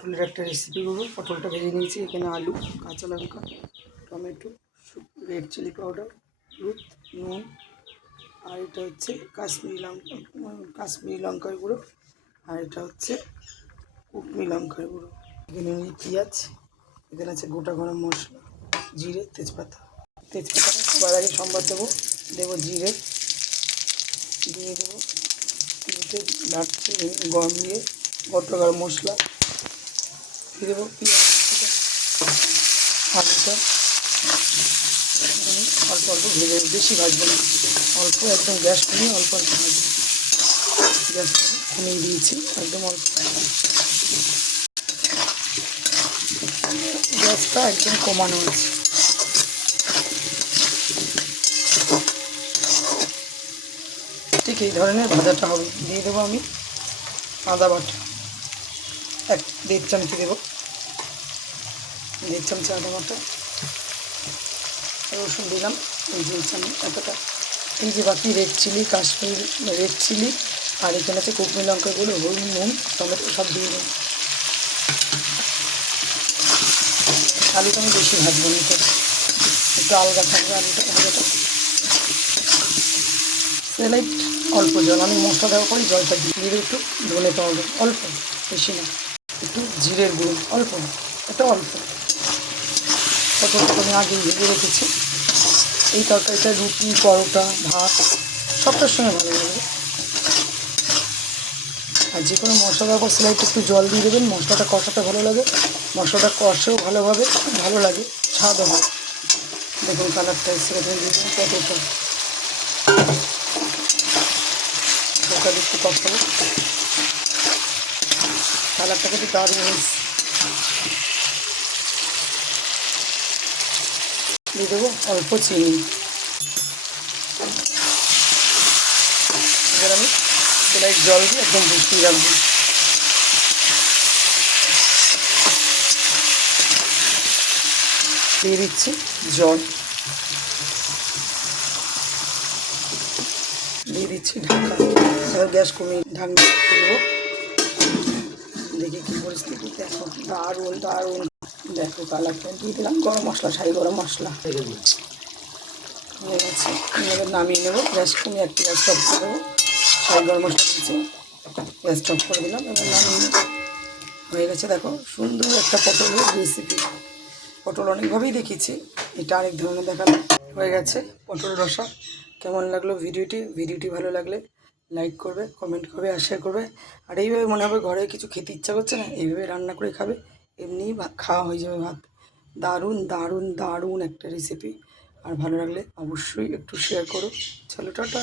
পটলের একটা রেসিপি করবো। পটলটা ভেজে নিয়েছি। এখানে আলু, কাঁচা লঙ্কা, টমেটো, রেড চিলি পাউডার, হলুদ, নুন, আর এটা হচ্ছে কাশ্মীরি লঙ্কার গুঁড়ো, আর এটা হচ্ছে কুকমি লঙ্কার গুঁড়ো। এখানে পেঁয়াজ, এখানে আছে গোটা গরম মশলা, জিরে, তেজপাতাটা সবার আগে সম্বাদ দেবো জিরে দিয়ে দেবো, গরম দিয়ে গোটা গরম মশলা দিয়ে দেবো, পেঁয়াজ, আলুটা অল্প অল্প ভেজে, বেশি ভাজবো না, অল্প একদম গ্যাস কমিয়ে অল্প অল্প ভাজবো। গ্যাস কমিয়ে দিয়েছি, একদম অল্প, গ্যাসটা একদম কমানো হয়েছে। ঠিক এই ধরনের ভাজাটা হবে। দিয়ে দেবো আমি আদা বাটা, 1.5 চামচি দেবো, 1.5 চামচি আদা বাটা। রসুন দিলাম এই যে চামচ এতটা। এই যে বাকি red chilli, Kashmir red chilli, আর এখানে আছে কুকমি লঙ্কাগুলো, হলুদ, নুন, টমেটো সব দিয়ে দেবো। আলুটা আমি বেশি ভাজবো না, একটু আলগা থাকবে আলুটা, ভাজাটা। সেলাইট অল্প জল, আমি মশলা দেওয়ার পরে জলটা দিয়ে একটু ধনে পাউডার অল্প, বেশি না, একটু জিরের গুঁড়ো অল্প, এটা অল্প। পটলটা আমি আগেই ভেজে রেখেছি। এই তরকারিটা রুটি, পরোটা, ভাত সবটার সঙ্গে ভালো লাগবে। আর যে কোনো মশলা দেওয়ার পর সেলাইতে একটু জল দিয়ে দেবেন, মশলাটা কষাতে ভালো লাগে, মশলাটা কষেও ভালোভাবে ভালো লাগে, স্বাদও হয়। দেখুন কালারটা এসে দিয়ে দেবেন পটলটা, একটু কষাবো, কালারটা কিন্তু দারুণ এসে। দিয়ে দেবো অল্প চিনি। এবার আমি সেলাই জল দিয়ে একদম বসিয়ে রাখবো। দিয়ে দিচ্ছি জল, দিয়ে দিচ্ছি ঢাকা। এবার গ্যাস কমিয়ে ঢাকনা খুলবো, দেখি কী পরিস্থিতি। দেখো দারুণ দারুণ, দেখো কালারটা। দিয়ে দিলাম গরম মশলা, শাহি গরম মশলা হয়ে গেছে। এবার নামিয়ে নেবো, গ্যাস কমিয়ে একটু গ্যাস অফ করে দেবো। শাহি গরম মশলা দিয়েছি, গ্যাস অফ করে দিলাম। এবার নামিয়ে হয়ে গেছে। দেখো সুন্দর একটা পটলের রেসিপি। পটল অনেকভাবেই দেখিয়েছি, এটা আরেক ধরনের দেখালাম। হয়ে গেছে পটল রসা। কেমন লাগলো ভিডিওটি ভালো লাগলে লাইক করবে, কমেন্ট করবে, আর শেয়ার করবে। আর এইভাবে মনে হবে ঘরে কিছু খেতে ইচ্ছা করছে না, এইভাবে রান্না করে খাবে, এমনিই খাওয়া হয়ে যাবে ভাত। দারুণ দারুণ দারুণ একটা রেসিপি। আর ভালো লাগলে অবশ্যই একটু শেয়ার করো। চলো টাটা।